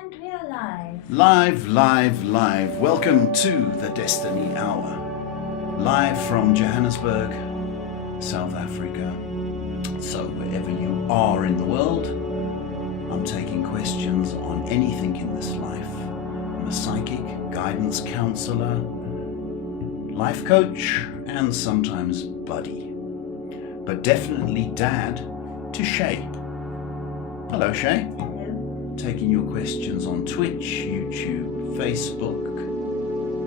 And we're live. Live. Welcome to the Destiny Hour. Live from Johannesburg, South Africa. So wherever you are in the world, I'm taking questions on anything in this life. I'm a psychic, guidance counselor, life coach, and sometimes buddy. But definitely dad to Shay. Hello, Shay. Taking your questions on Twitch, YouTube, Facebook,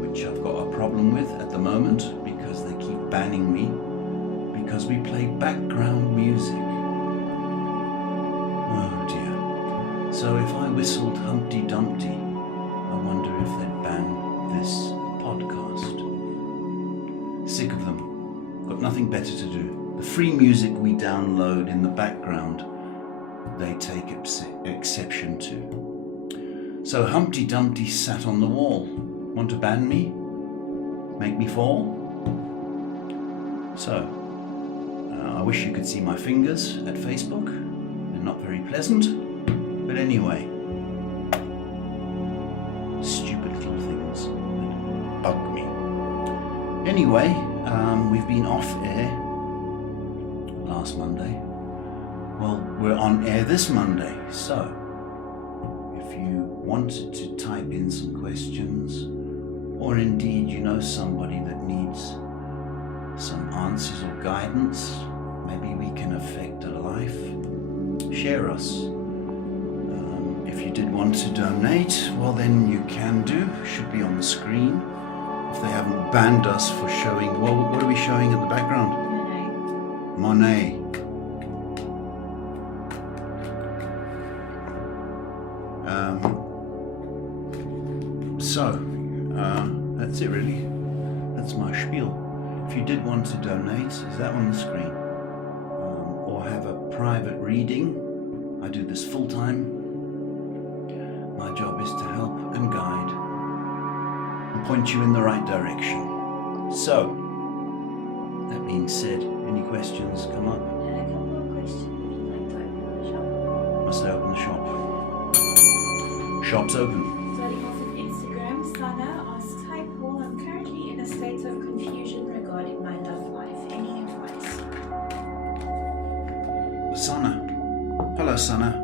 which I've got a problem with at the moment because they keep banning me because we play background music. Oh dear. So if I whistled Humpty Dumpty, I wonder if they'd ban this podcast. Sick of them. Got nothing better to do. The free music we download in the background, they take exception to. So Humpty Dumpty sat on the wall. Want to ban me? Make me fall? So, I wish you could see my fingers at Facebook. They're not very pleasant. But anyway, stupid little things that bug me. Anyway, we've been off air last Monday. Well, we're on air this Monday, so if you wanted to type in some questions, or indeed you know somebody that needs some answers or guidance, maybe we can affect a life, share us. If you did want to donate, well then you can do, should be on the screen. If they haven't banned us for showing, well, what are we showing at the background? Monet. So, that's it really. That's my spiel. If you did want to donate, is that on the screen? Or have a private reading, I do this full time. My job is to help and guide and point you in the right direction. So, that being said, any questions come up? A couple of questions. Would you like to open the shop? Must I open the shop? Shop's open. Starting off with Instagram, Sana asks, "Hi Paul, I'm currently in a state of confusion regarding my love life. Any advice?" Sana. Hello, Sana.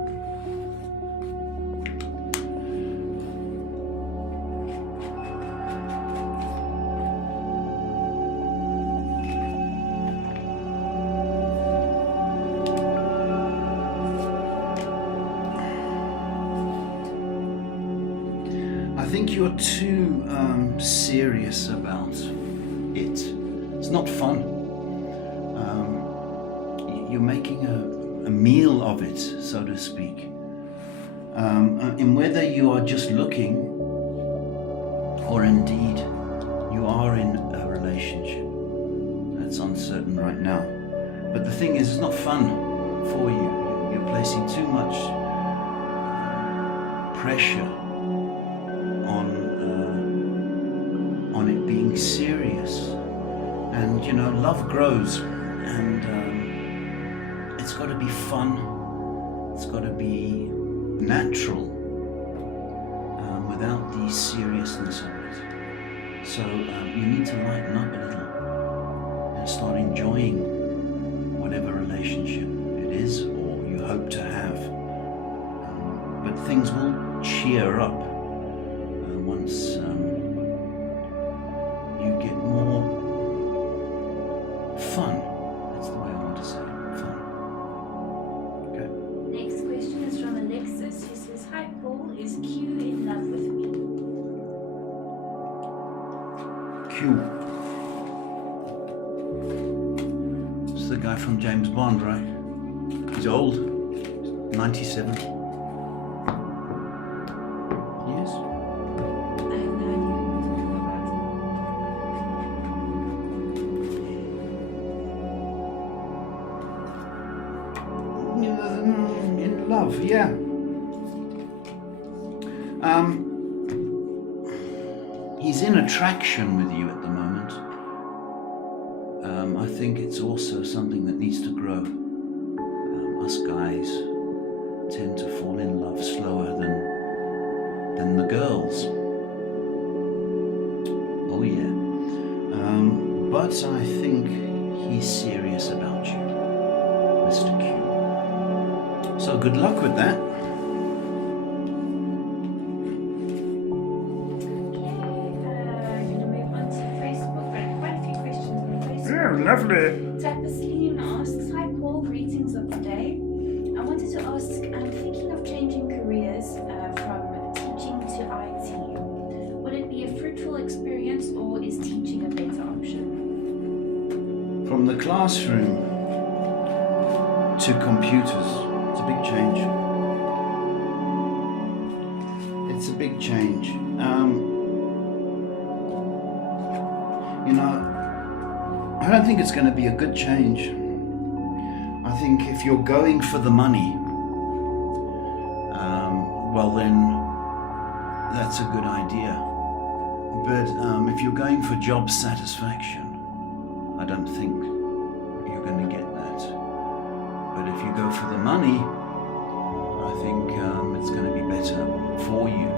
I think you're too serious about it. It's not fun. You're making a meal of it, so to speak. And whether you are just looking, or indeed you are in a relationship, that's uncertain right now. But the thing is, it's not fun for you. You're placing too much pressure on it being serious. And you know, love grows, and it's got to be fun, it's got to be natural, without the seriousness of it. So you need to lighten up a little and start enjoying whatever relationship it is or you hope to have. But things will cheer up once you get more fun. That's the way I want to say it. Fun. Okay. Next question is from Alexis, who says, "Hi Paul, is Q in love with me?" Q. It's the guy from James Bond, right? He's old. 97. Yes. I have no idea what you're talking about. In love, yeah. He's in attraction with you at the moment. I think it's also something that needs to grow. Us guys tend to fall in love slower than than the girls. Oh yeah. But I think he's serious about you, Mr. Q. So good luck with that. Lovely. Tapasleen asks, hi Paul, greetings of the day. I wanted to ask, I'm thinking of changing careers from teaching to IT. Would it be a fruitful experience or is teaching a better option? From the classroom to computers, it's a big change. It's a big change. You know, I don't think it's going to be a good change. I think if you're going for the money, well then that's a good idea. But if you're going for job satisfaction, I don't think you're going to get that. But if you go for the money, I think it's going to be better for you.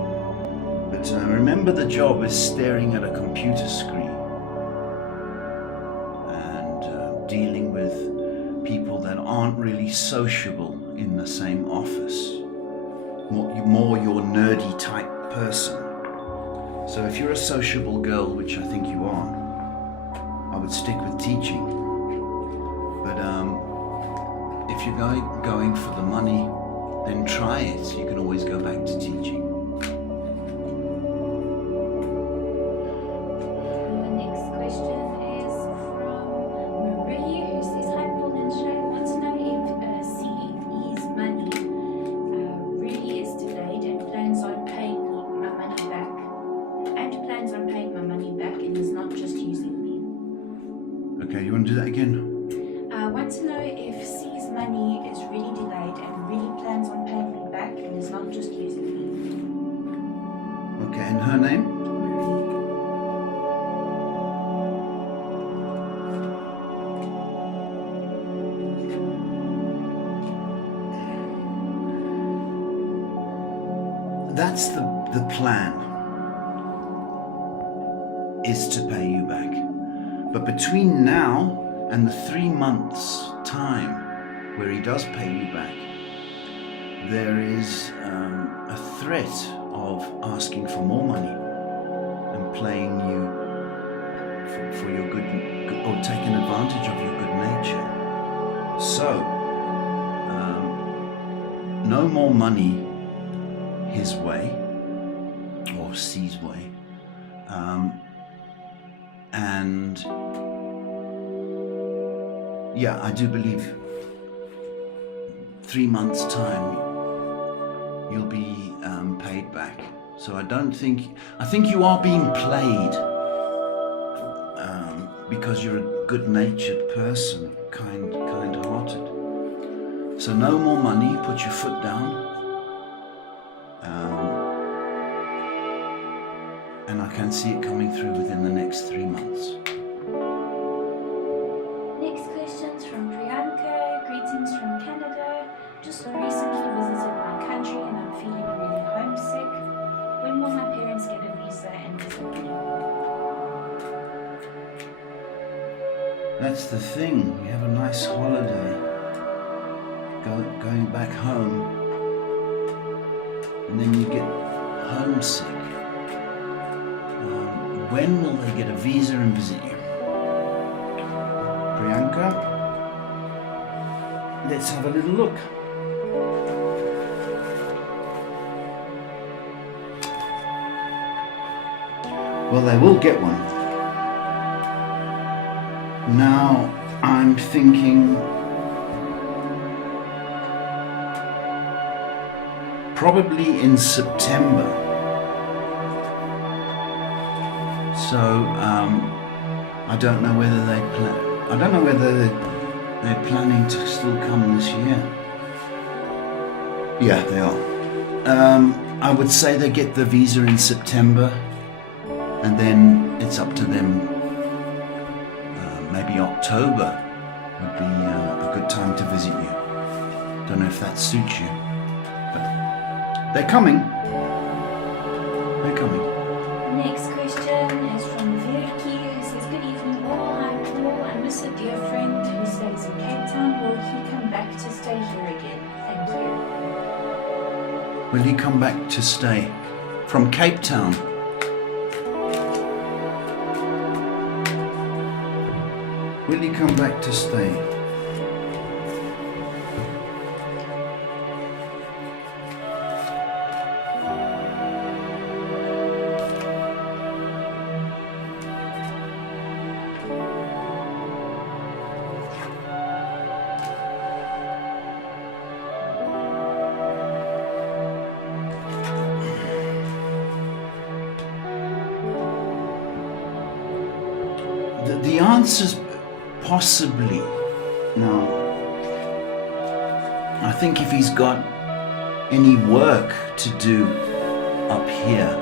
But remember, the job is staring at a computer screen. Dealing with people that aren't really sociable in the same office. More your nerdy type person. So if you're a sociable girl, which I think you are, I would stick with teaching. But if you're going for the money, then try it. You can always go back to teaching. Okay, you want to do that again? I want to know if C's money is really delayed and really plans on paying me back and is not just using me. Okay, and her name? That's the plan, is to pay you back. But between now and the 3 months time where he does pay you back, there is a threat of asking for more money and playing you for your good, or taking advantage of your good nature. So, no more money his way, or C's way. And yeah, I do believe 3 months' time you'll be paid back. So I think you are being played because you're a good-natured person, kind-hearted. So no more money, put your foot down. And I can see it coming through within the next 3 months. Next question's from Priyanka. Greetings from Canada. Just recently visited my country and I'm feeling really homesick. When will my parents get a visa and visit me? That's the thing. You have a nice holiday, going back home, and then you get homesick. When will they get a visa and visit you? Priyanka, let's have a little look. Well, they will get one. Now, I'm thinking probably in September. So I don't know whether they're planning to still come this year. Yeah, they are. I would say they get the visa in September, and then it's up to them. Maybe October would be a good time to visit you. Don't know if that suits you, but they're coming. Will he come back to stay? From Cape Town. Will he come back to stay? The answer's possibly. Now, I think if he's got any work to do up here,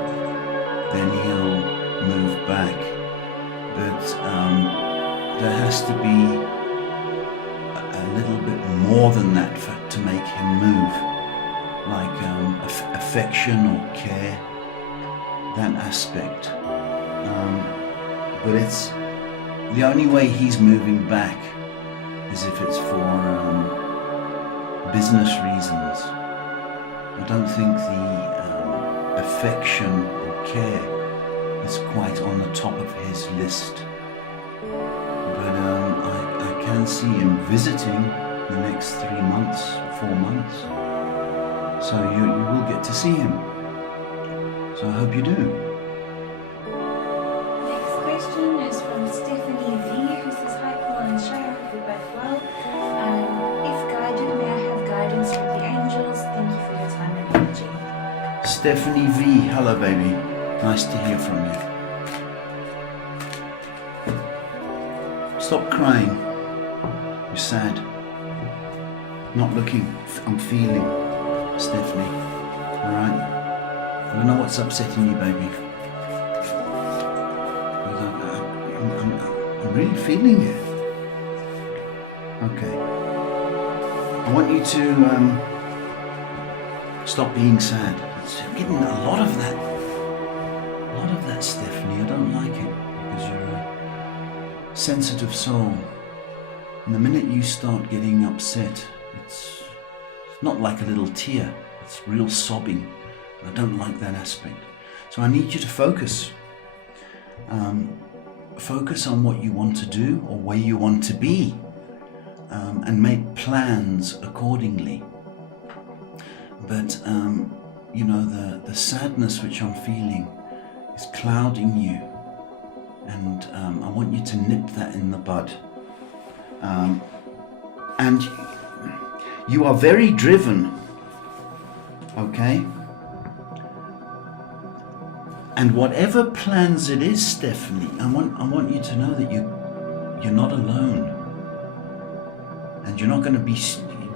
then he'll move back. But there has to be a little bit more than that to make him move, like affection or care, that aspect. But it's the only way he's moving back is if it's for business reasons. I don't think the affection or care is quite on the top of his list. But I can see him visiting the next 3 months, 4 months. So you will get to see him. So I hope you do. Next question is from Stephanie V, who says, "Hi Paul and Shay, I hope you're both well. If guided, may I have guidance from the angels? Thank you for your time and energy." Stephanie V, hello baby. Nice to hear from you. Stop crying. You're sad. Not looking, I'm feeling. Stephanie, alright? I don't know what's upsetting you, baby. I'm really feeling it. Okay. I want you to stop being sad. I'm getting a lot of that. A lot of that, Stephanie. I don't like it because you're a sensitive soul. And the minute you start getting upset, it's not like a little tear. It's real sobbing. I don't like that aspect. So I need you to focus. Focus on what you want to do or where you want to be, and make plans accordingly. But you know, the sadness which I'm feeling is clouding you, and I want you to nip that in the bud. And you are very driven, okay? And whatever plans it is, Stephanie, I want you to know that you're not alone, and you're not going to be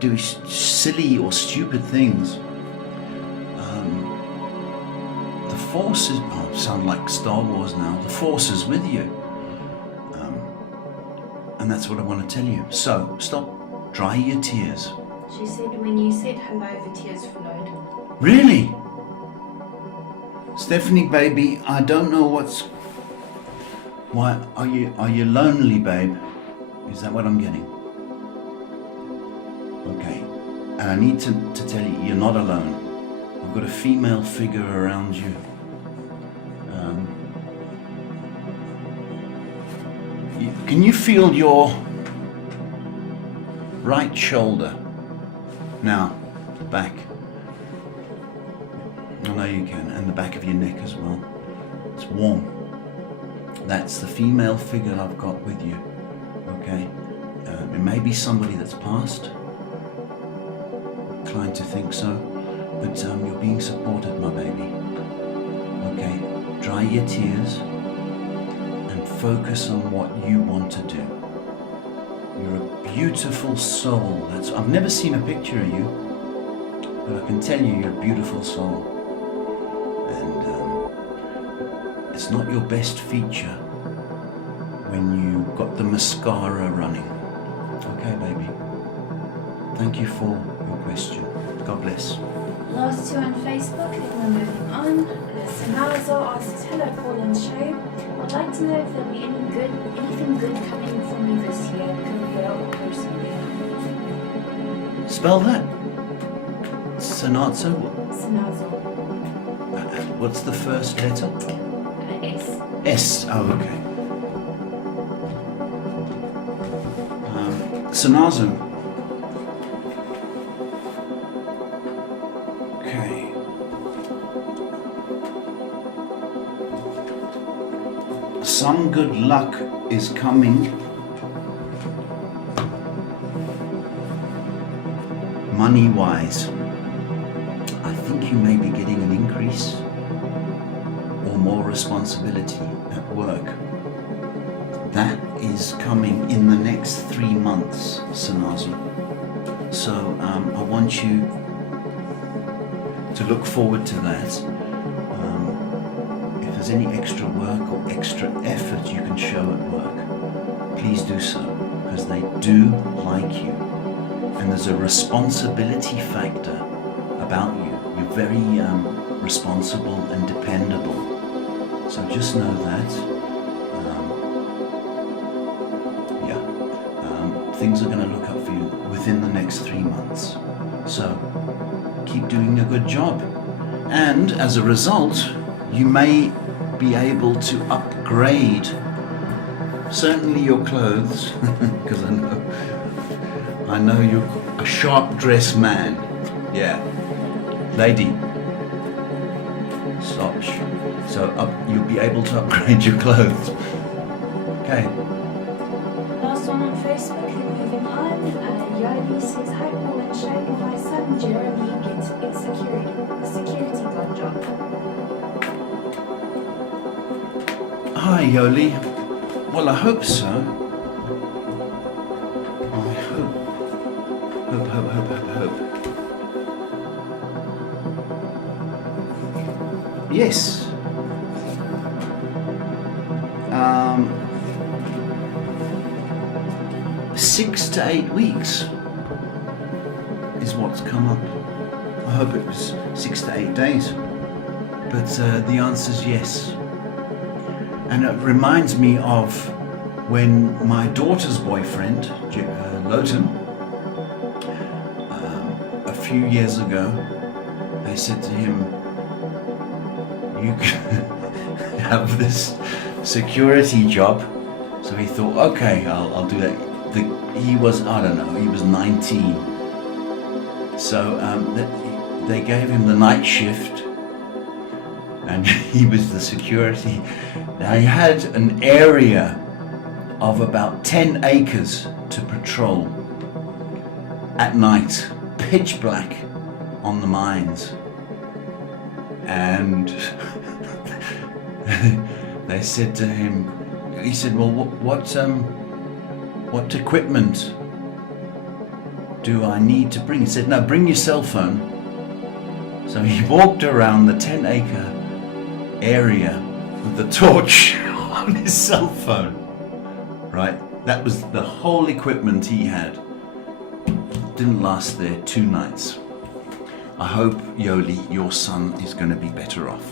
doing silly or stupid things. The Force is, sound like Star Wars now. The Force is with you, and that's what I want to tell you. So stop, dry your tears. She said when you said hello, the tears flowed. Really? Stephanie, baby, I don't know why are you lonely, babe? Is that what I'm getting? Okay, and I need to tell you, you're not alone. I've got a female figure around you. Can you feel your right shoulder? Now, back. I know you can, and the back of your neck as well. It's warm. That's the female figure I've got with you. Okay? It may be somebody that's passed. Inclined to think so. But you're being supported, my baby. Okay? Dry your tears and focus on what you want to do. You're a beautiful soul. I've never seen a picture of you, but I can tell you you're a beautiful soul. It's not your best feature when you got the mascara running. Okay, baby. Thank you for your question. God bless. Last two on Facebook, then we're moving on. Sanazo asks, "Hello Paul and Shay. I'd like to know if there'll be anything good coming for me this year, career or personally." Spell that. It's Sonazo? Sanazo. What's the first letter? S. S. Oh, okay. Sonazo. Okay. Some good luck is coming. Money-wise, I think you may be getting an increase or more responsibility at work. That is coming in the next 3 months, Sanazu. So I want you to look forward to that. If there's any extra work or extra effort you can show at work, please do so, because they do like you. And there's a responsibility factor about you. You're very responsible and dependable. So just know that. Things are going to look up for you within the next 3 months. So keep doing a good job. And as a result, you may be able to upgrade certainly your clothes, because I know you're a sharp dressed man. Yeah. Lady. Soch. So you'll be able to upgrade your clothes. Okay. Last one on Facebook. Moving on. Yoni says, "Hi Paul and Shane. My son Jeremy gets a security guard job." Hi, Yoli. Well, I hope so. I hope. Yes. 6 to 8 weeks is what's come up. I hope it was 6 to 8 days. But the answer is yes. And it reminds me of when my daughter's boyfriend, Lowton, a few years ago, they said to him, "You can have this security job." So he thought, okay, I'll do that. He was, I don't know, he was 19. So they gave him the night shift, and he was the security. Now he had an area of about 10 acres to patrol at night, pitch black on the mines. And they said to him, he said, "Well, what equipment do I need to bring?" He said, "No, bring your cell phone." So he walked around the 10-acre area with the torch on his cell phone. Right? That was the whole equipment he had. Didn't last there 2 nights. I hope, Yoli, your son is going to be better off.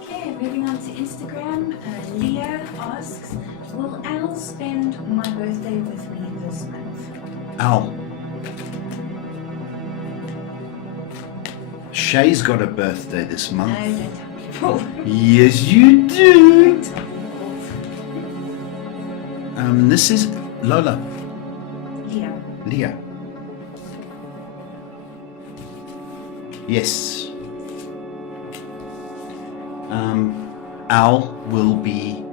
Okay, moving on to Instagram. Leah asks, "Will Al spend my birthday with me this month?" Al. Shay's got a birthday this month. No, don't tell people. Yes, you do. This is Lola. Leah. Yes. Al will be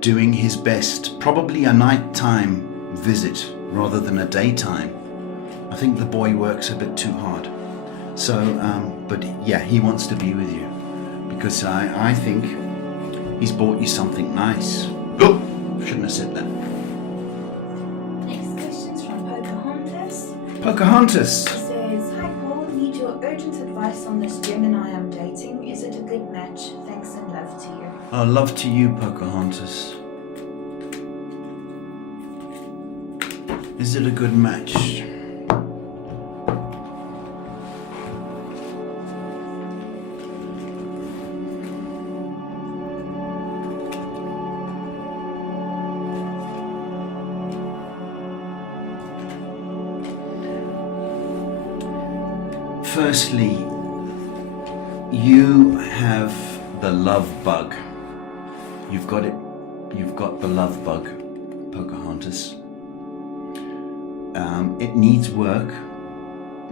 doing his best, probably a nighttime visit rather than a daytime. I think the boy works a bit too hard. So, but yeah, he wants to be with you because I think he's bought you something nice. Oh, shouldn't have said that. Next question's from Pocahontas. Pocahontas. She says, "Hi Paul, need your urgent advice on this Gemini I'm dating. Is it a good match? Thanks and love to you." Oh, love to you, Pocahontas. Is it a good match? firstly, you have the love bug. You've got it. You've got the love bug, Pocahontas. It needs work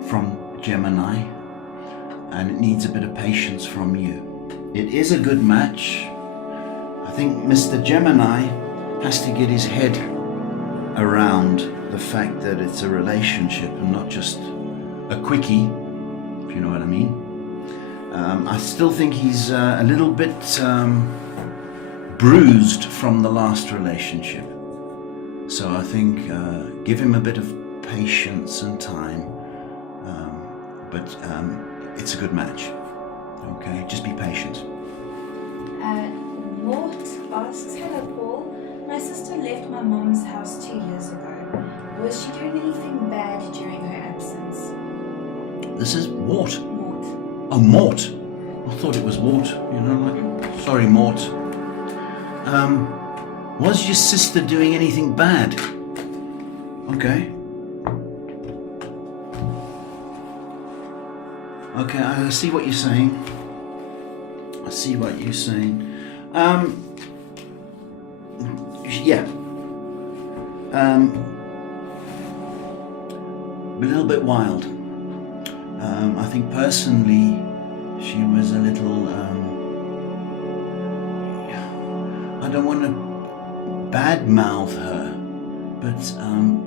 from Gemini, and it needs a bit of patience from you. It is a good match. I think Mr. Gemini has to get his head around the fact that it's a relationship and not just a quickie, if you know what I mean. I still think he's a little bit bruised from the last relationship. So I think give him a bit of patience and time, but it's a good match. Okay, just be patient. Mort asks, hello Paul, my sister left my mom's house 2 years ago. Was she doing anything bad during her absence? This is Mort. Mort. Oh, Mort. I thought it was Mort. You know, like, sorry, Mort. Was your sister doing anything bad? Okay. Okay, I see what you're saying. I see what you're saying. Yeah. A little bit wild. I think personally, she was a little. I don't want to badmouth her, but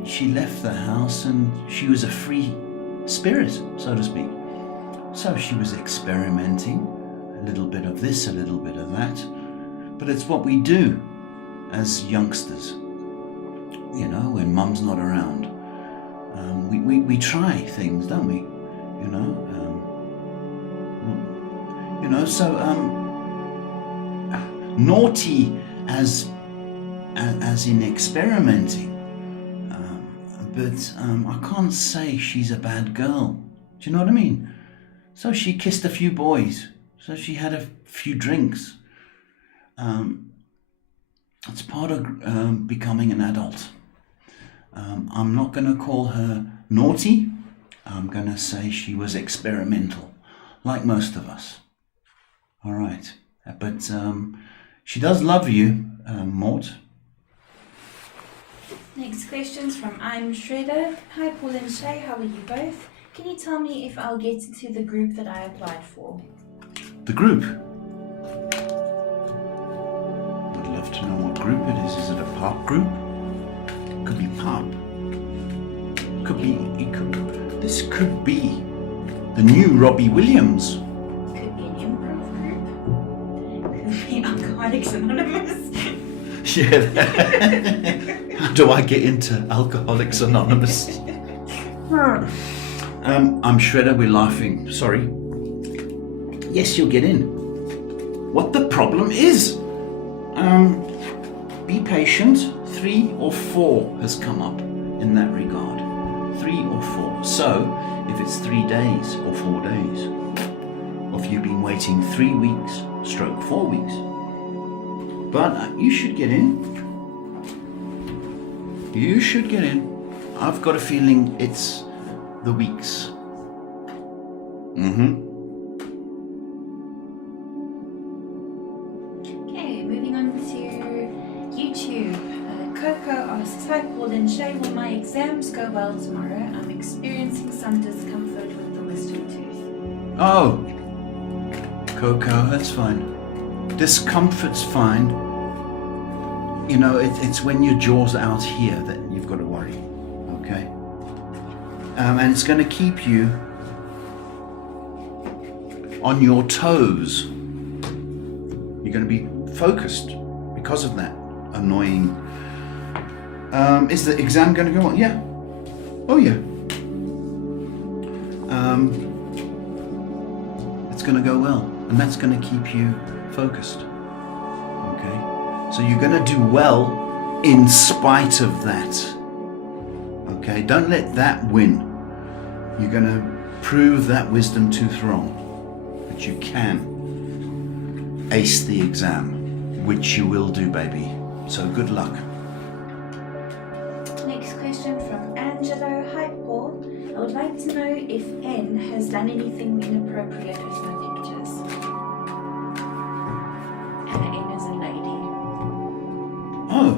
she left the house and she was a free spirit, so to speak. So she was experimenting, a little bit of this, a little bit of that. But it's what we do as youngsters, you know, when mum's not around. We try things, don't we? So naughty as in experimenting, but I can't say she's a bad girl. Do you know what I mean? So she kissed a few boys, so she had a few drinks. It's part of becoming an adult. I'm not going to call her naughty. I'm going to say she was experimental, like most of us. All right. But she does love you, Mort. Next question's from I'm Shredder. Hi Paul and Shay, how are you both? Can you tell me if I'll get into the group that I applied for? The group? I'd love to know what group it is. Is it a pop group? Could be pop. This could be the new Robbie Williams. Could be an improv group. Could be Alcoholics Anonymous. Yeah. How do I get into Alcoholics Anonymous? I'm Shredder, we're laughing. Sorry. Yes, you'll get in. What the problem is? Be patient. 3 or 4 has come up in that regard. 3 or 4. So, if it's 3 days or 4 days, or if you've been waiting 3 weeks, stroke 4 weeks, but you should get in. You should get in. I've got a feeling it's the weeks. Okay, moving on to YouTube. Coco asks, hi Paul and Shay, will my exams go well tomorrow? I'm experiencing some discomfort with the wisdom tooth. Oh, Coco, that's fine. Discomfort's fine. You know, it's when your jaw's out here that you've got to worry, okay? And it's going to keep you on your toes. You're going to be focused because of that annoying. Is the exam going to go on? Yeah. Oh, yeah. It's going to go well, and that's going to keep you focused. Okay? So you're going to do well in spite of that. Okay? Don't let that win. You're going to prove that wisdom tooth wrong. But you can ace the exam, which you will do, baby. So good luck. Next question from Angelo. Hi Paul, I would like to know know if N has done anything inappropriate with my pictures. N is a lady. Oh,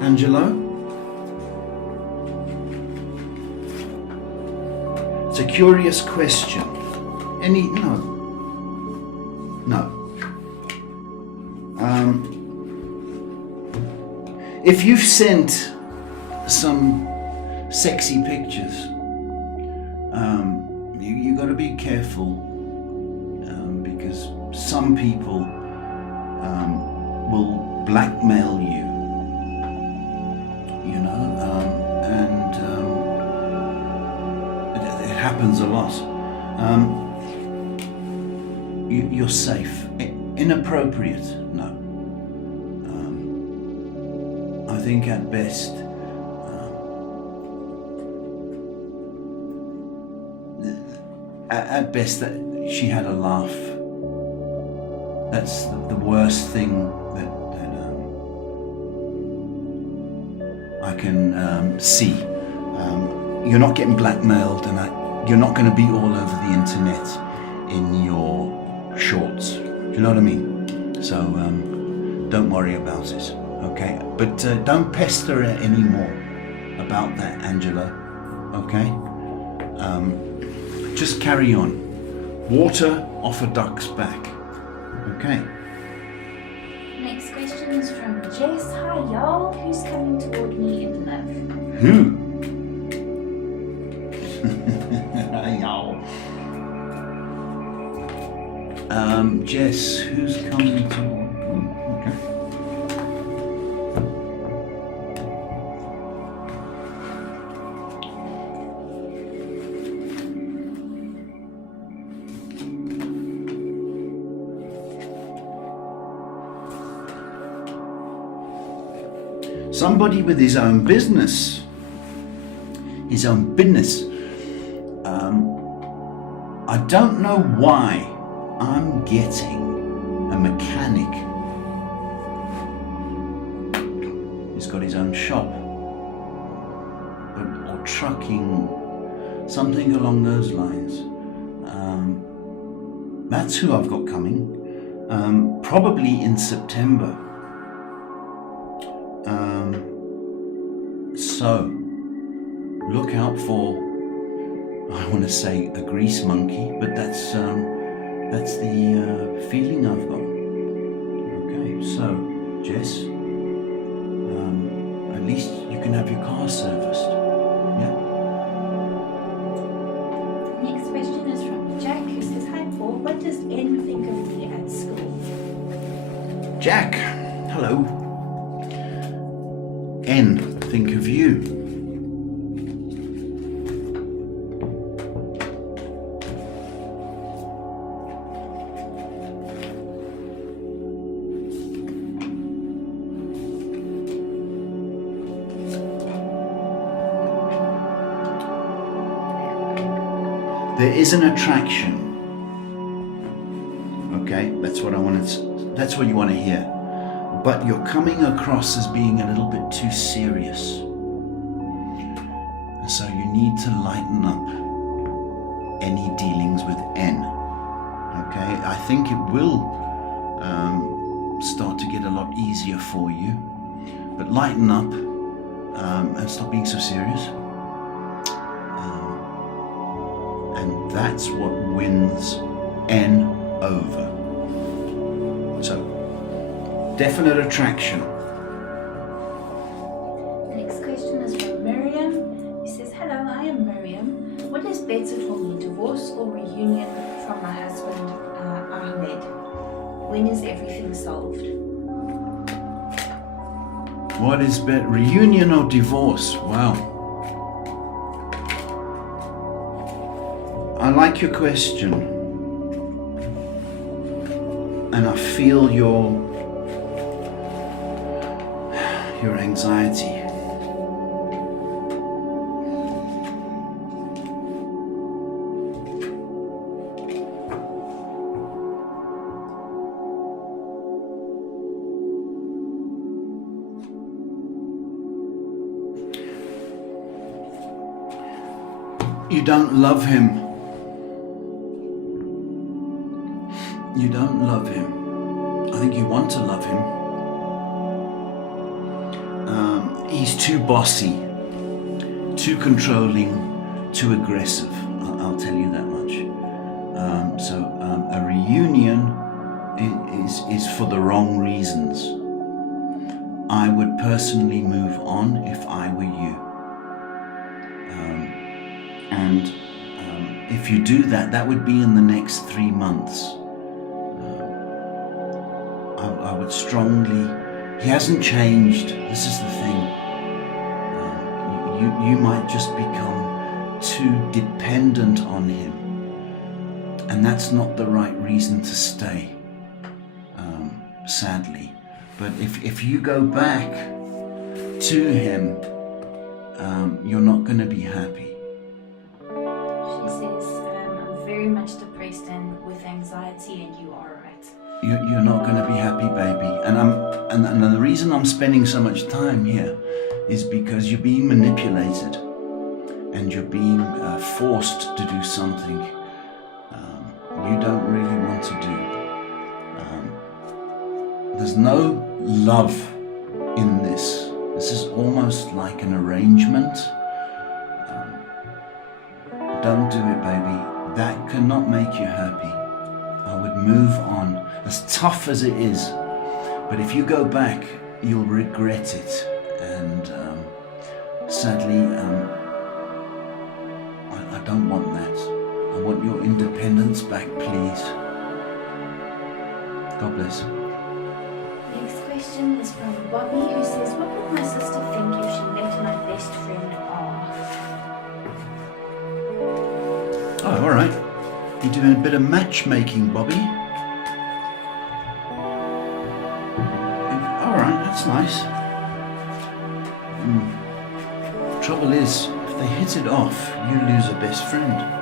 Angelo? It's a curious question. No. If you've sent some sexy pictures, you got to be careful because some people will blackmail you, and it happens a lot. You're safe. Inappropriate? No. I think at best, that she had a laugh. That's the worst thing that I can see. You're not getting blackmailed, and you're not going to be all over the internet in your shorts. Do you know what I mean? So don't worry about it, okay? But don't pester her anymore about that, Angela, okay? Just carry on. Water off a duck's back, okay? Next question is from Jess. Hi y'all, who's coming toward me in love? Who? Y'all. Jess, who's coming toward me? Okay. Somebody with his own business. I don't know why I'm getting a mechanic. He's got his own shop, or trucking, something along those lines. That's who I've got coming. Probably in September. So look out for, I want to say, a grease monkey, but that's the feeling I've got. Okay, so Jess, at least you can have your car serviced. Yeah. Next question is from Jack, who says, hi Paul, what does N think of me at school? Jack, hello. N, think of you. There is an attraction. Okay, that's what you want to hear. But you're coming across as being a little bit too serious. And so you need to lighten up any dealings with N. Okay, I think it will start to get a lot easier for you. But lighten up and stop being so serious. And that's what wins N over. So, definite attraction. Next question is from Miriam. He says, hello, I am Miriam. What is better for me, divorce or reunion from my husband, Ahmed? When is everything solved? What is better, reunion or divorce? Wow. I like your question. And I feel your anxiety. you don't love him. You don't love him. I think you want to love him. He's too bossy, too controlling, too aggressive. I'll tell you that much. So a reunion is for the wrong reasons. I would personally move on if I were you. And if you do that, that would be in the next 3 months. I would strongly. He hasn't changed. This is the thing. You might just become too dependent on him, and that's not the right reason to stay. Sadly, but if you go back to him, you're not going to be happy. She says, I'm very much depressed and with anxiety, and you are right. You're not going to be happy, baby. And the reason I'm spending so much time here is because you're being manipulated and you're being forced to do something you don't really want to do. There's no love in this. This is almost like an arrangement. Don't do it, baby. That cannot make you happy. I would move on, as tough as it is. But if you go back, you'll regret it. And sadly, I don't want that. I want your independence back, please. God bless. Next question is from Bobby, who says, what would my sister think if she met my best friend R? Oh, all right. You're doing a bit of matchmaking, Bobby. All right, that's nice. Trouble is, if they hit it off, you lose a best friend.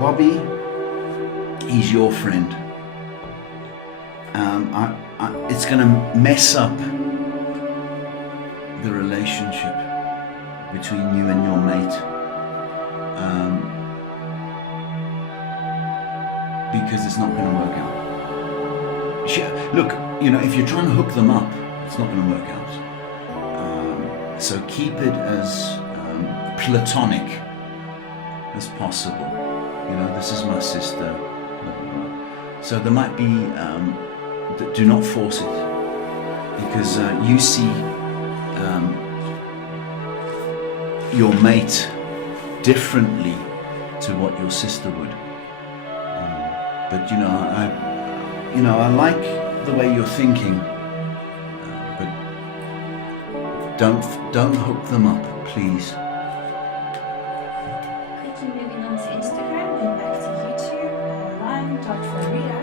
Bobby, he's your friend. It's going to mess up the relationship between you and your mate, because it's not going to work out. Look, if you're trying to hook them up, it's not going to work out. So keep it as platonic as possible. This is my sister. So there might be, do not force it, because you see your mate differently to what your sister would. But I like the way you're thinking. But don't hook them up, please. Quickly moving on to Instagram and back to YouTube. Lime.Faria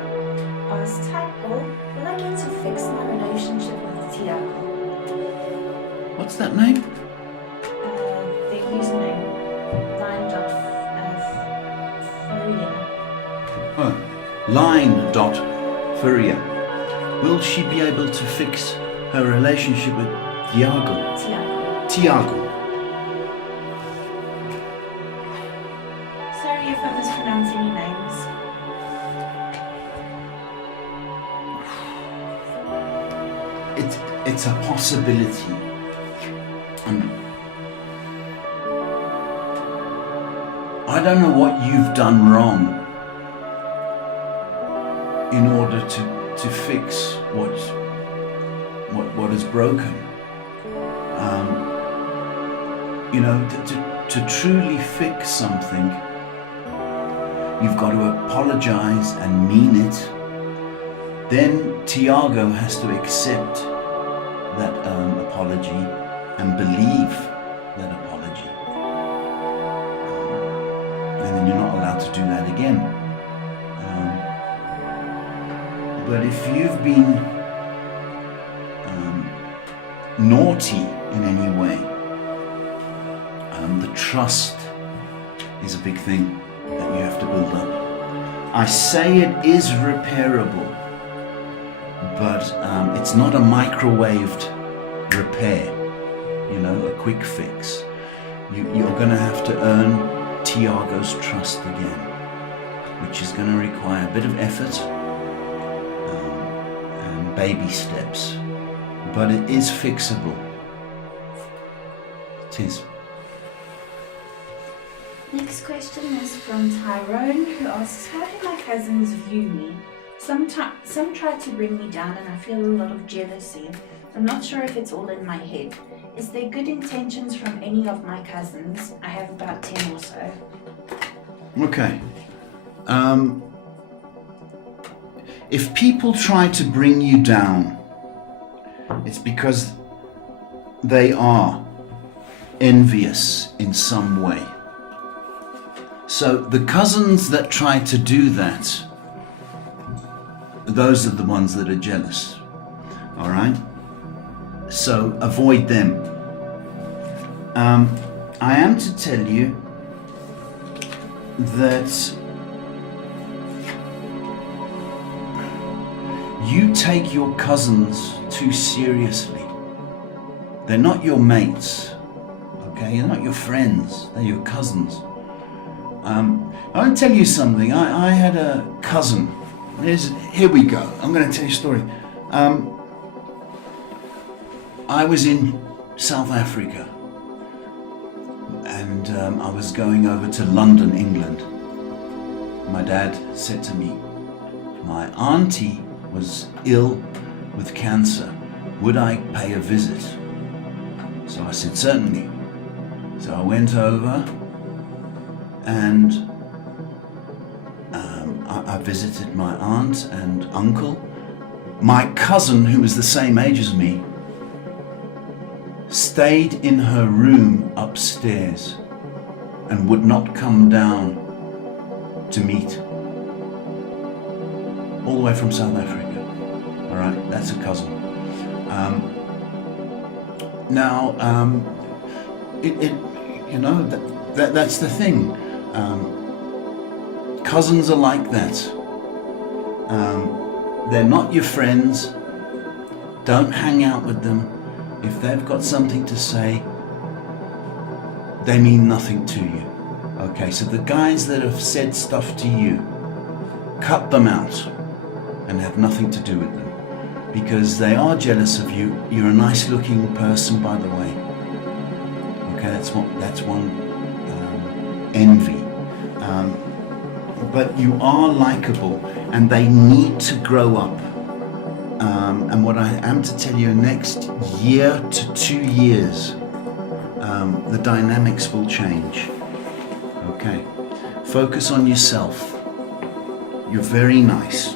asks, hi Paul, will I get to fix my relationship with Tiago? What's that name? The username Lime.Faria. Oh, Line.Faria. Will she be able to fix her relationship with Tiago? Tiago. Sorry if I mispronounce any names. It's a possibility. And I don't know what you've done wrong in order to fix what is broken. To truly fix something, you've got to apologize and mean it. Then Tiago has to accept that apology and believe that apology. And then you're not allowed to do that again. But if you've been naughty in any way, the trust is a big thing. that you have to build up. I say it is repairable, but it's not a microwaved repair, a quick fix. You're going to have to earn Tiago's trust again, which is going to require a bit of effort and baby steps, but it is fixable. It is. Next question is from Tyrone, who asks, how do my cousins view me? Some try to bring me down and I feel a lot of jealousy. I'm not sure if it's all in my head. Is there good intentions from any of my cousins? I have about 10 or so. Okay. If people try to bring you down, it's because they are envious in some way. So the cousins that try to do that, those are the ones that are jealous. All right? So avoid them. I am to tell you that you take your cousins too seriously. They're not your mates, okay? They're not your friends, they're your cousins. I'll tell you something. I had a cousin. Here we go. I'm going to tell you a story. I was in South Africa and I was going over to London, England. My dad said to me, my auntie was ill with cancer. Would I pay a visit? So I said, certainly. So I went over and I visited my aunt and uncle. My cousin, who was the same age as me, stayed in her room upstairs and would not come down to meet. All the way from South Africa. All right, that's a cousin. That's the thing. Cousins are like that. They're not your friends. Don't hang out with them. If they've got something to say, they mean nothing to you. Okay, so the guys that have said stuff to you, cut them out and have nothing to do with them, because they are jealous of you. You're a nice looking person, by the way. Okay, that's one envy. But you are likable and they need to grow up. And what I am to tell you, next year to 2 years, the dynamics will change. Okay, focus on yourself. You're very nice.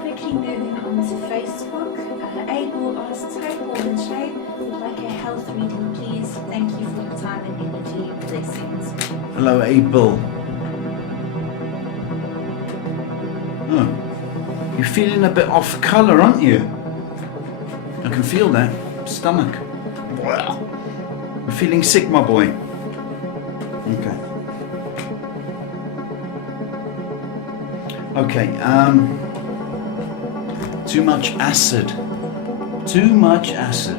Quickly moving on to Facebook. Abel asks, hi Paul and Shay, would like a health reading please. Thank you for your time and energy. Blessings. Hello, Abel. Oh, you're feeling a bit off colour, aren't you? I can feel that. Stomach. You're feeling sick, my boy. Okay. Okay, too much acid. Too much acid.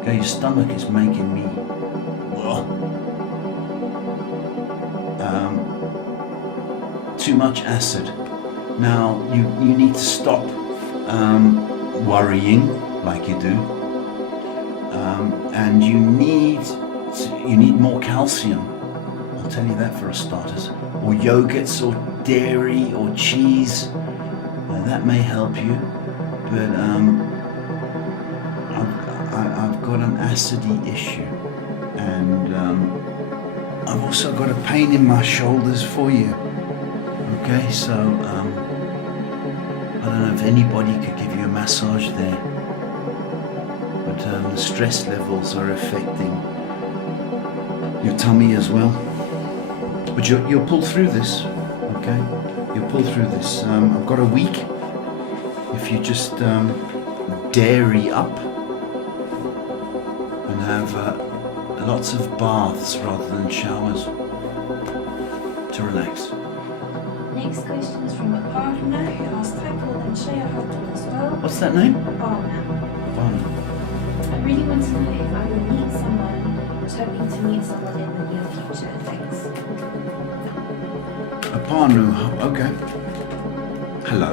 Okay, your stomach is making me... too much acid. Now, you need to stop worrying like you do. And you need more calcium. I'll tell you that for a starters. Or yogurts or dairy or cheese. That may help you. But I've got an acidy issue. And I've also got a pain in my shoulders for you. Okay, so I don't know if anybody could give you a massage there, but the stress levels are affecting your tummy as well. But you'll pull through this, okay? You'll pull through this. I've got a week. If you just dairy up and have lots of baths rather than showers. to relax. Next question is from a partner who asked, "Hi Paul, and share your heart as well." What's that name? Partner. Barney. I really want to know if I will meet someone. I was hoping to meet someone in the near future. Thanks. A partner. Okay. Hello.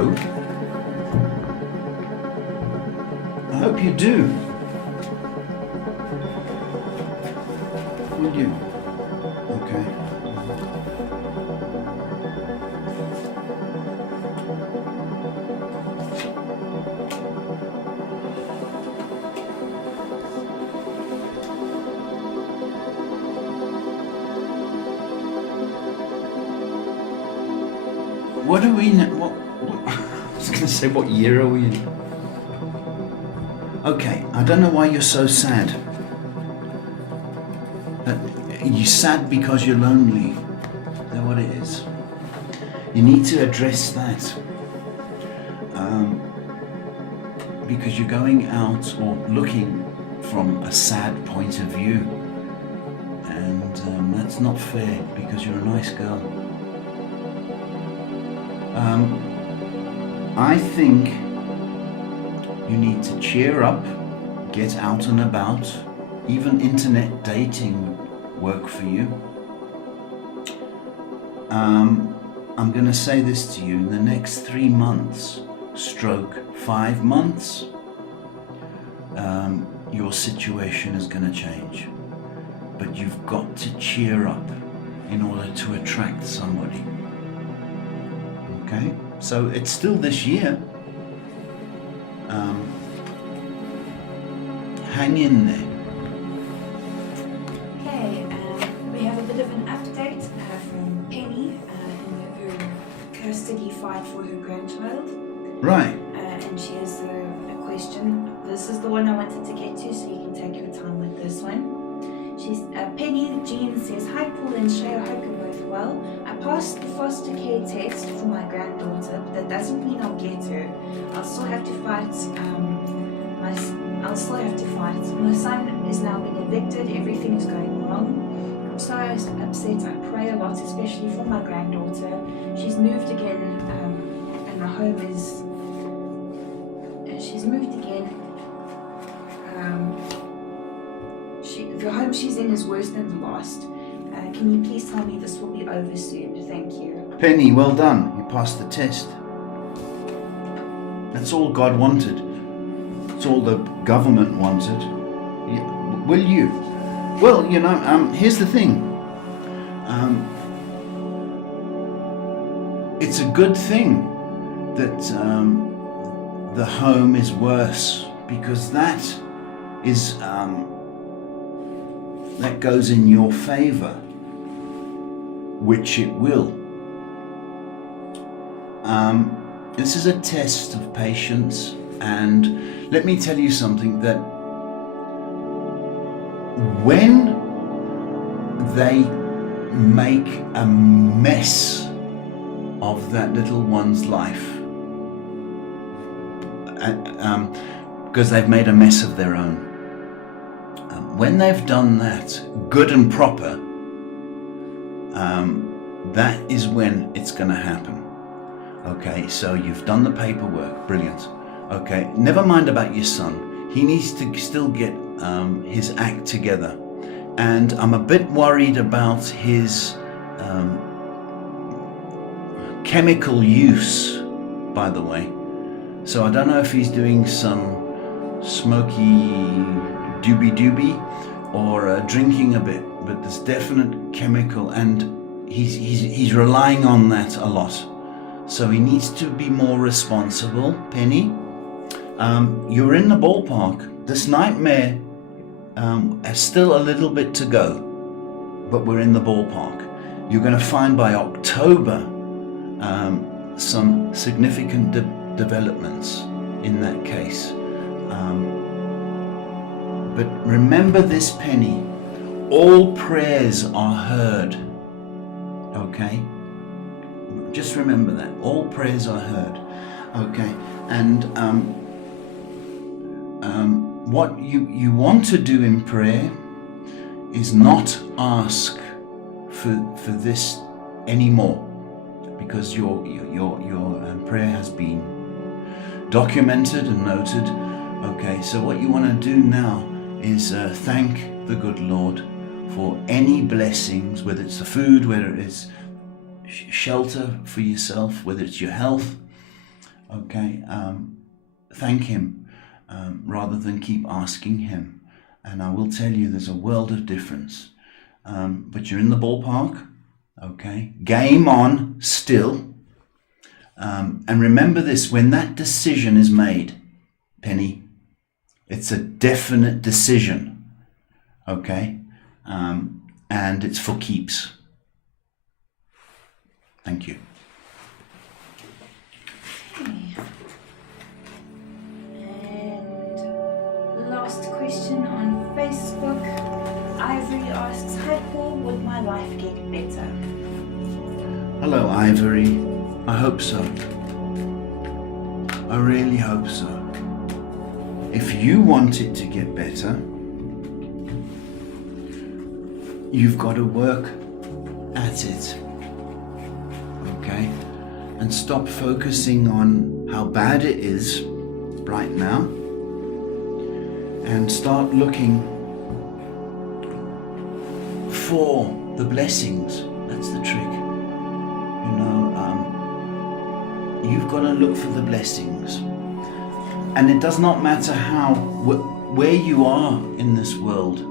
I hope you do. Would you? Okay. What are we in? What? I was going to say, what year are we in? Okay, I don't know why you're so sad. You're sad because you're lonely. Is that what it is? You need to address that. Because you're going out or looking from a sad point of view. And that's not fair because you're a nice girl. I think you need to cheer up, get out and about. Even internet dating would work for you. I'm going to say this to you, in the next 3 months, stroke 5 months, your situation is going to change. But you've got to cheer up in order to attract somebody. Okay? So it's still this year. Hang in there. Okay, we have a bit of an update from Penny in her custody fight for her grandchild. Right. And she has a question. This is the one I wanted to get to, so you can take your time with this one. She's Penny Jean says, "Hi Paul and Shay, I hope you're both well. I passed the foster care test for my granddaughter, but that doesn't mean I'll get her. I'll still have to fight. I'll still have to fight. My son is now being evicted. Everything is going wrong. I'm so upset. I pray a lot, especially for my granddaughter. She's moved again, and the home is. She's moved again. The home she's in is worse than the last. Can you please tell me this will be over soon? Thank you." Penny, well done. You passed the test. That's all God wanted. That's all the government wanted. Will you? Well, you know, here's the thing. It's a good thing that the home is worse, because that is that goes in your favor, which it will. This is a test of patience, and let me tell you something, that when they make a mess of that little one's life, because they've made a mess of their own, when they've done that good and proper, that is when it's going to happen. Okay, so you've done the paperwork, brilliant. Okay, never mind about your son. He needs to still get his act together. And I'm a bit worried about his chemical use, by the way. So I don't know if he's doing some smoky doobie or drinking a bit, but there's definite chemical, and he's relying on that a lot. So he needs to be more responsible. Penny, you're in the ballpark. This nightmare has still a little bit to go, but we're in the ballpark. You're going to find by October some significant developments in that case. But remember this, Penny, all prayers are heard. Okay? Just remember that. All prayers are heard. Okay? And what you want to do in prayer is not ask for this anymore, because your prayer has been documented and noted. Okay, so what you want to do now is thank the good Lord for any blessings, whether it's the food, whether it's shelter for yourself, whether it's your health. Okay, thank Him rather than keep asking Him. And I will tell you, there's a world of difference. But you're in the ballpark. Okay, game on still. And remember this, when that decision is made, Penny, it's a definite decision. Okay, and it's for keeps. Thank you. Okay. And last question on Facebook. Ivory asks, "Hi Paul, would my life get better?" Hello, Ivory. I hope so. I really hope so. If you want it to get better, you've got to work at it. Okay? And stop focusing on how bad it is right now and start looking for the blessings. That's the trick. You know, you've got to look for the blessings. And it does not matter where you are in this world.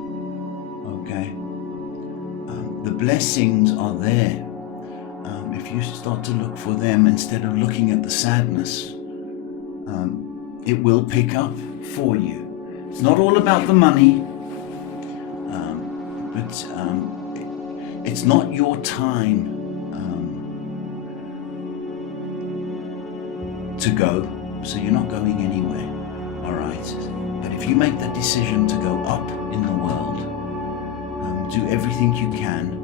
Okay? The blessings are there. If you start to look for them instead of looking at the sadness, it will pick up for you. It's not all about the money, but it's not your time to go, so you're not going anywhere, all right? But if you make that decision to go up in the world, do everything you can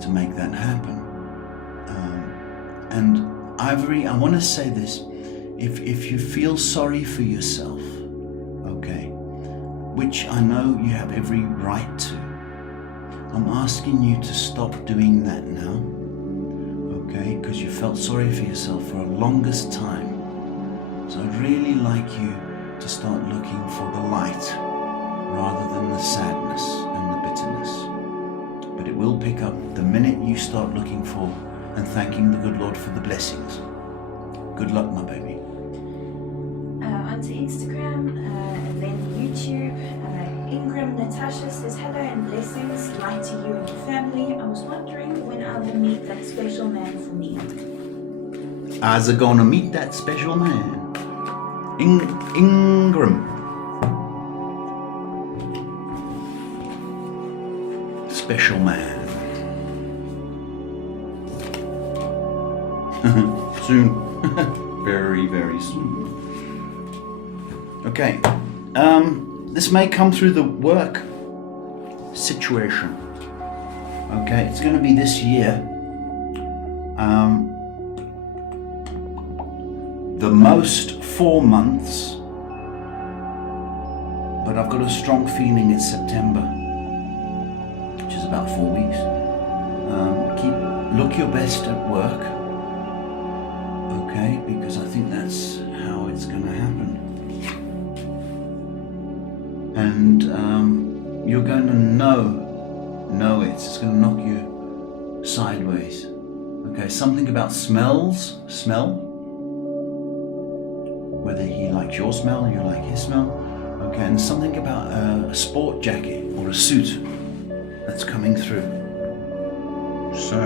to make that happen. And Ivory, I want to say this, if you feel sorry for yourself, okay, which I know you have every right to, I'm asking you to stop doing that now, okay, because you felt sorry for yourself for the longest time. So I'd really like you to start looking for the light rather than the sadness and the bitterness. But it will pick up the minute you start looking for and thanking the good Lord for the blessings. Good luck, my baby. Onto Instagram and then YouTube. Ingram Natasha says, "Hello and blessings, light to you and your family. I was wondering when I will meet that special man for me." As are gonna meet that special man. Ingram. Special man. Soon. Very, very soon. Okay. This may come through the work situation. Okay, it's going to be this year. The most 4 months, but I've got a strong feeling it's September, which is about 4 weeks. Look your best at work, okay, because I think that's how it's going to happen. And you're going to know it. It's going to knock you sideways. Okay, something about smell. Whether he likes your smell or you like his smell. Okay, and something about a sport jacket or a suit that's coming through. So,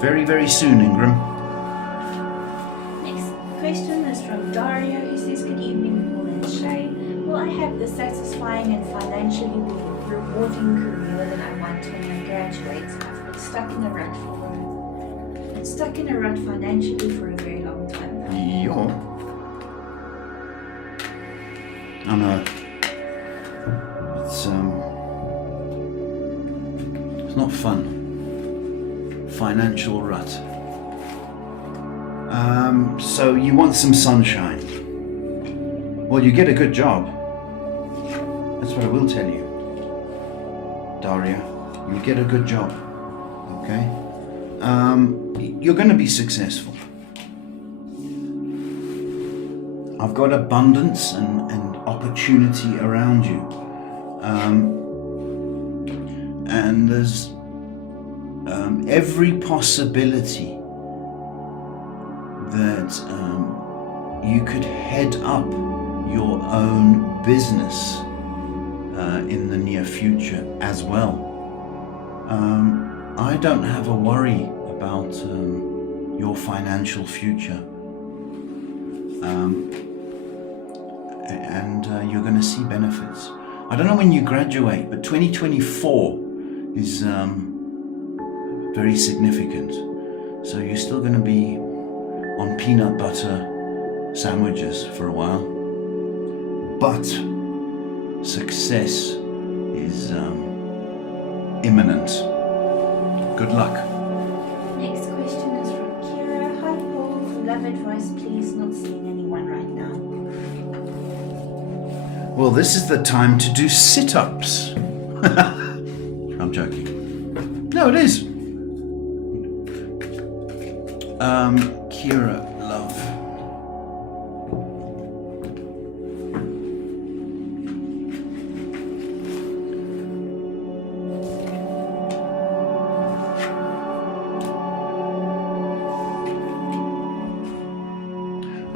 very, very soon, Ingram. Next question is from Dario, who says, "Good evening, Paul and Shay. Will I have the satisfying and financially rewarding career that I want when I graduate? I've been stuck in a rut financially for a very long time now." Yeah. I know. It's not fun. Financial rut. So you want some sunshine. Well, you get a good job. That's what I will tell you, Daria. You get a good job. Okay? You're going to be successful. I've got abundance and opportunity around you. And there's every possibility that you could head up your own business in the near future as well. I don't have a worry about your financial future. And you're going to see benefits. I don't know when you graduate, but 2024 is very significant. So you're still going to be on peanut butter sandwiches for a while. But success is imminent. Good luck. Next question is from Kira. Hi Paul, love advice please, not seeing anyone right now. Well, this is the time to do sit-ups. I'm joking. No, it is. Kira, love.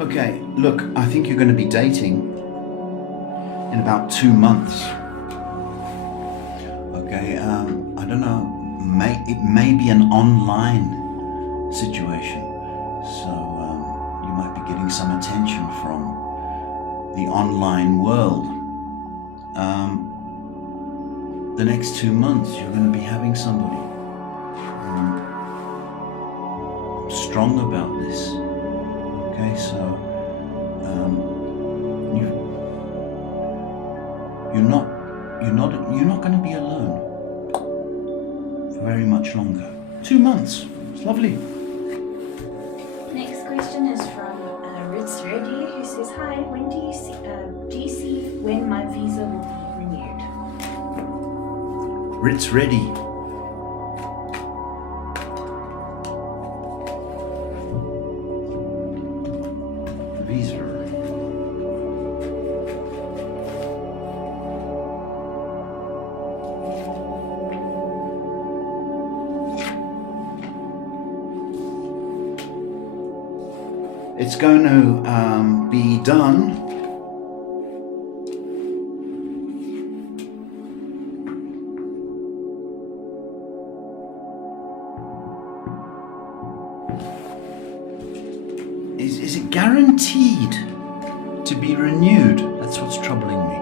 Okay, look, I think you're going to be dating in about 2 months. Okay, I don't know, it may be an online situation, so you might be getting some attention from the online world. The next 2 months you're going to be having somebody. I'm strong about this. Okay, so you're not going to be alone for very much longer. 2 months. It's lovely. Next question is from Ritz Reddy, who says, hi, when do you see when my visa will be renewed? Ritz ready. Visa. It's going to be done Is it guaranteed to be renewed? That's what's troubling me.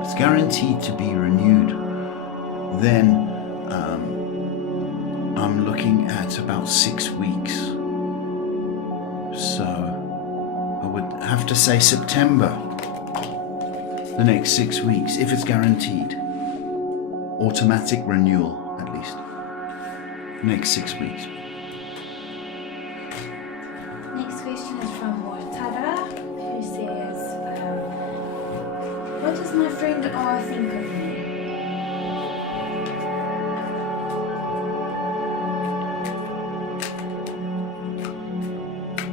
If it's guaranteed to be renewed, then I'm looking at about 6 weeks. So I would have to say September, the next 6 weeks, if it's guaranteed. Automatic renewal, at least. Next 6 weeks. Next question is from Mortada, who says, what does my friend R think of me?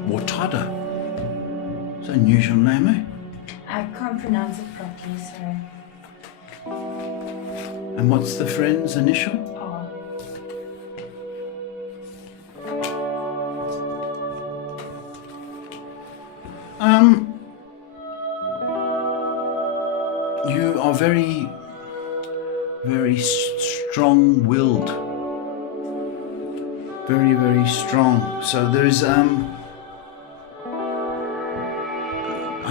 Mortada? It's an unusual name, eh? I can't pronounce it properly, sorry. And what's the friend's initial? R. You are very, very strong-willed. Very, very strong. So there's, I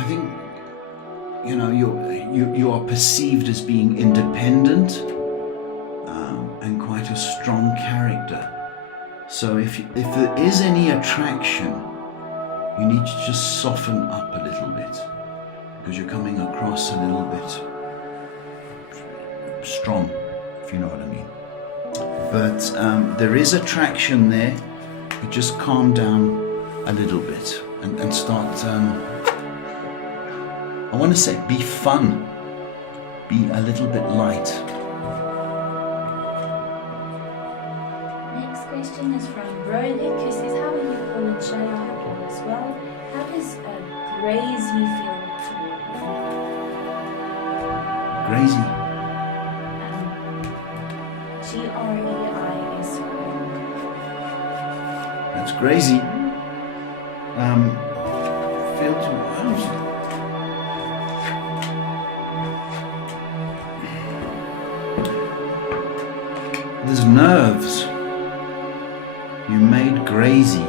think, you know, you are perceived as being independent and quite a strong character. So if there is any attraction, you need to just soften up a little bit, because you're coming across a little bit strong, if you know what I mean. But there is attraction there. You just calm down a little bit and start, I want to say, be fun, be a little bit light. Next question graze you feel toward me? Crazy. G-R-E-I-S-Y. That's crazy. Feel to There's nerves. You made Gracie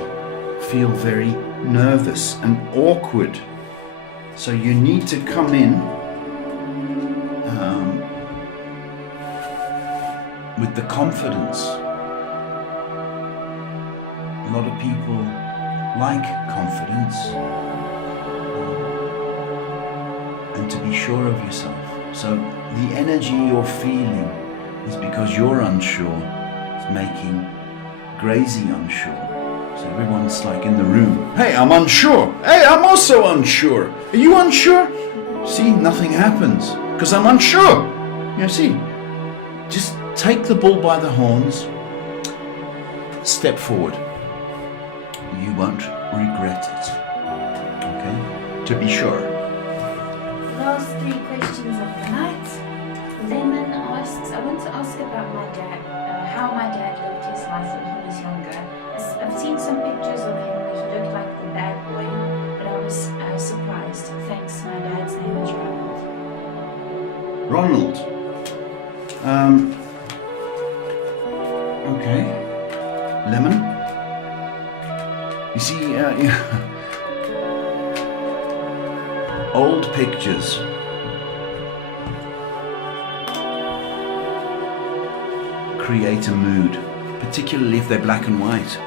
feel very nervous and awkward. So you need to come in with the confidence. A lot of people like confidence and to be sure of yourself. So the energy you're feeling is because you're unsure. It's making Gracie unsure. So everyone's like in the room. Hey, I'm unsure. Hey, I'm also unsure. Are you unsure? See, nothing happens because I'm unsure. You see, just take the bull by the horns. Step forward. You won't regret it. Okay? To be sure. Last 3 questions of the night. Lemon asks, I want to ask about my dad, how my dad lived his life when he was younger. I've seen some pictures of him where he looked like the bad boy, but I was surprised. Thanks, my dad's name is Ronald. Ronald. Okay. Lemon. You see, old pictures create a mood, particularly if they're black and white.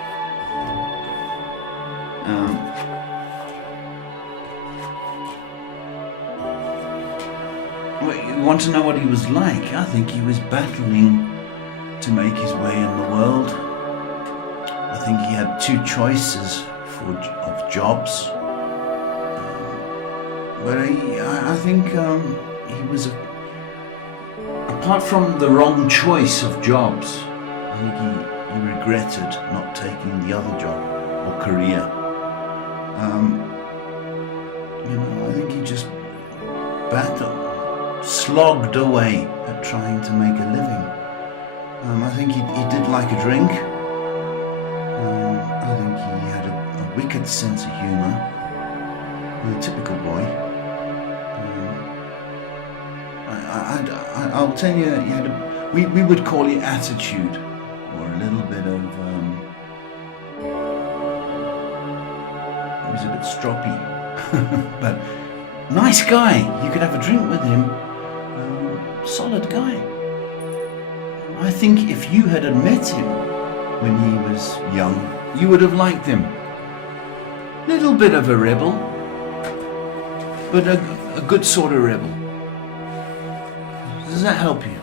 You want to know what he was like? I think he was battling to make his way in the world. I think he had 2 choices of jobs. But I think he was, apart from the wrong choice of jobs, I think he regretted not taking the other job or career. I think he just slogged away at trying to make a living. I think he did like a drink. I think he had a wicked sense of humor. A typical boy. I'll tell you, he had we would call it attitude, or a little bit of. He was a bit stroppy, but nice guy. You could have a drink with him. Solid guy. I think if you had met him when he was young, you would have liked him. Little bit of a rebel, but a good sort of rebel. Does that help you?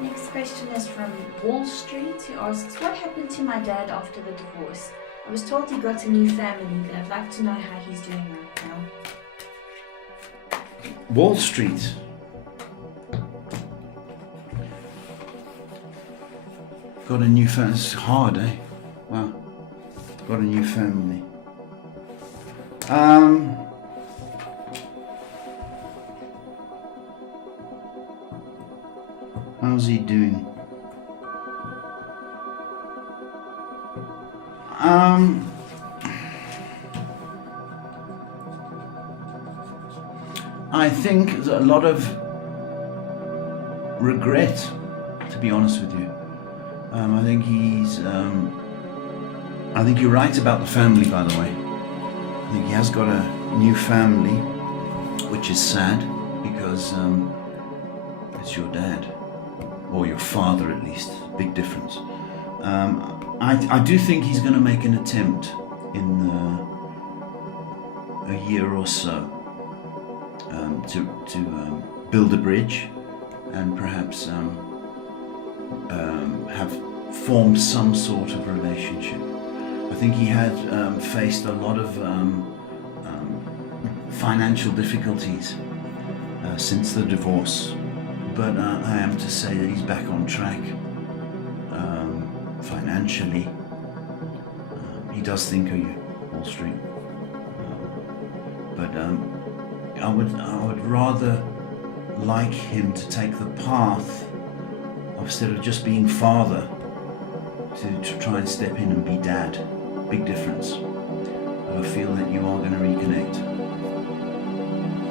Next question is from Wall Street, who asks, what happened to my dad after the divorce? I was told he got a new family, but I'd like to know how he's doing right now. Wall Street. Got a new family. It's hard, eh? Wow. Got a new family. How's he doing? I think there's a lot of regret, to be honest with you. I think I think you're right about the family, by the way. I think he has got a new family, which is sad, because it's your dad, or your father at least. Big difference. I do think he's going to make an attempt in a year or so to build a bridge and perhaps have formed some sort of relationship. I think he had faced a lot of financial difficulties since the divorce, but I am to say that he's back on track financially. He does think of you, Wall Street. but I would rather like him to take the path of, instead of just being father, to try and step in and be dad. Big difference. I feel that you are going to reconnect.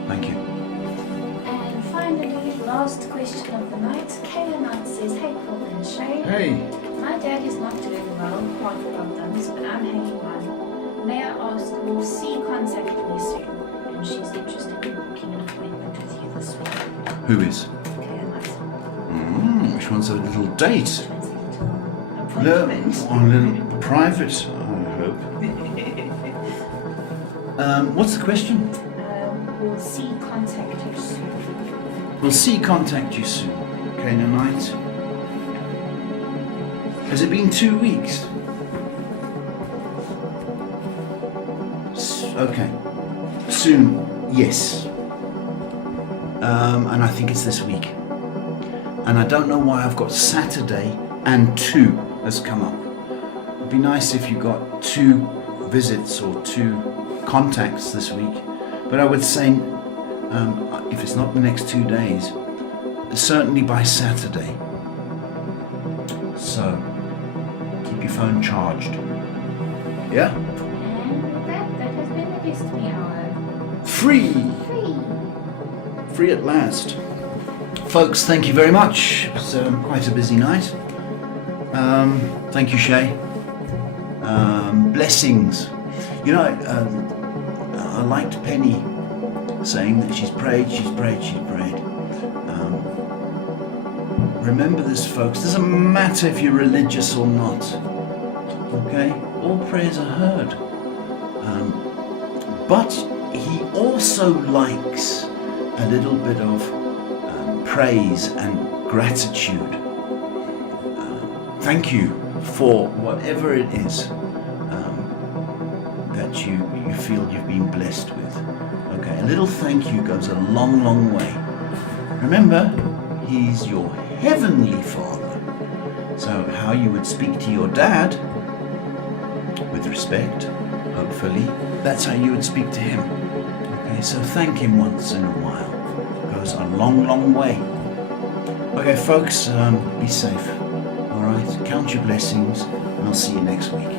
Thank you. And finally, last question of the night. Kayla Knight says, hey Paul and Shay. Hey. My dad is not doing well, heart problems, but I'm hanging on. May I ask, will C contact me soon? And she's interested in booking an appointment with you this week. Who is? Kayla Knight. Which one's a little date? She wants a little No, appointment. on a little private, I hope. What's the question? Will C contact you soon? Will C contact you soon? Kayla Knight. Has it been 2 weeks? Okay. Soon, yes. And I think it's this week. And I don't know why I've got Saturday and 2 has come up. It'd be nice if you got 2 visits or 2 contacts this week. But I would say, if it's not the next 2 days, certainly by Saturday. So, keep your phone charged. Yeah? And with that has been the Destiny Hour. Free! Free! Free at last. Folks, thank you very much. It was quite a busy night. Thank you, Shay. Blessings. You know, I liked Penny saying that she's prayed. Remember this, folks. Doesn't matter if you're religious or not. Okay? All prayers are heard. But he also likes a little bit of praise and gratitude. Thank you for whatever it is that you feel you've been blessed with. Okay, a little thank you goes a long, long way. Remember, he's your heavenly Father. So how you would speak to your dad, with respect, hopefully, that's how you would speak to him. Okay, so thank him once in a while. Goes a long, long way. Okay, folks, be safe. All right, count your blessings, and I'll see you next week.